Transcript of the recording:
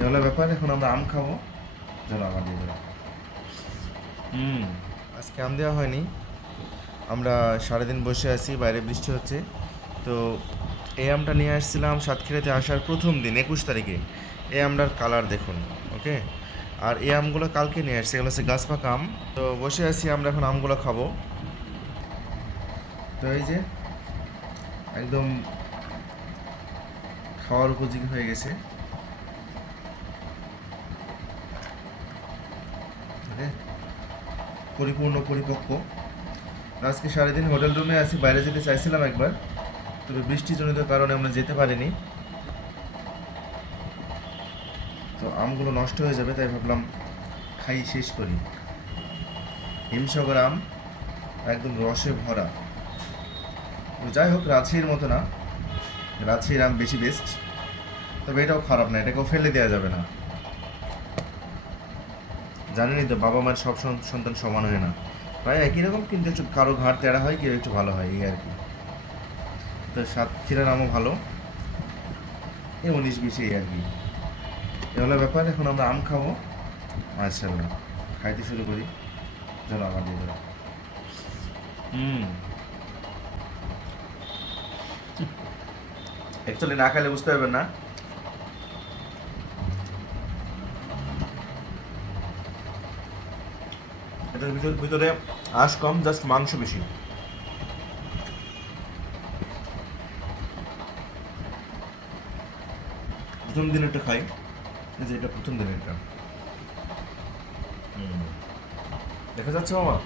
এ হলো ব্যাপার। এখন আমরা আম খাবো। চলো আম দিয়ে দেবো। আজকে আম দেওয়া হয়নি, আমরা সারাদিন বসে আছি, বাইরে বৃষ্টি হচ্ছে। তো এই আমটা নিয়ে আসছিলাম সাতক্ষীরাতে আসার প্রথম দিন 21 তারিখে। এই আমটার কালার দেখুন, ওকে। আর এই আমগুলো কালকে নিয়ে আসছে, এগুলো হচ্ছে গাছ পাকা আম। তো বসে আছি আমরা, এখন আমগুলো খাবো। তো এই যে একদম খাওয়ার উপযোগী হয়ে গেছে, ওকে, পরিপূর্ণ পরিপক্ক। আজকে সারাদিন হোটেল রুমে আছি, বাইরে যেতে চাইছিলাম একবার, তবে বৃষ্টিজনিত কারণে আমরা যেতে পারিনি। তো আমগুলো নষ্ট হয়ে যাবে, তাই ভাবলাম খাই শেষ করি। হিমসাগর আম, একদম রসে ভরা। তো যাই হোক, রাজশাহীর মতো না, রাজশাহীর আম বেশি বেস্ট। তবে এটাও খারাপ না, এটাকেও ফেলে দেওয়া যাবে না। জানেনই তো, বাবা মায়ের সব সন্তান সমান হয় না, প্রায় একই রকম, কিন্তু একটু কারো ঘাড় তেড়া হয়, কেউ একটু ভালো হয়, এই আর কি। তো সাতক্ষীরার আমও ভালো, এই 19-20 এই আর কি। এ হলো ব্যাপার। এখন আমরা আম খাবো। মাশাআল্লাহ, খাইতে শুরু করি। চলো আমার দিয়ে দেবো। অ্যাকচুয়ালি না খাইলে বুঝতে পারবেন না। এটার ভিতরে আঁশ কম, জাস্ট মাংস বেশি। প্রথম দিন একটা খাই, এই যে এটা প্রথম দিন এটা। দেখা যাচ্ছে মামা?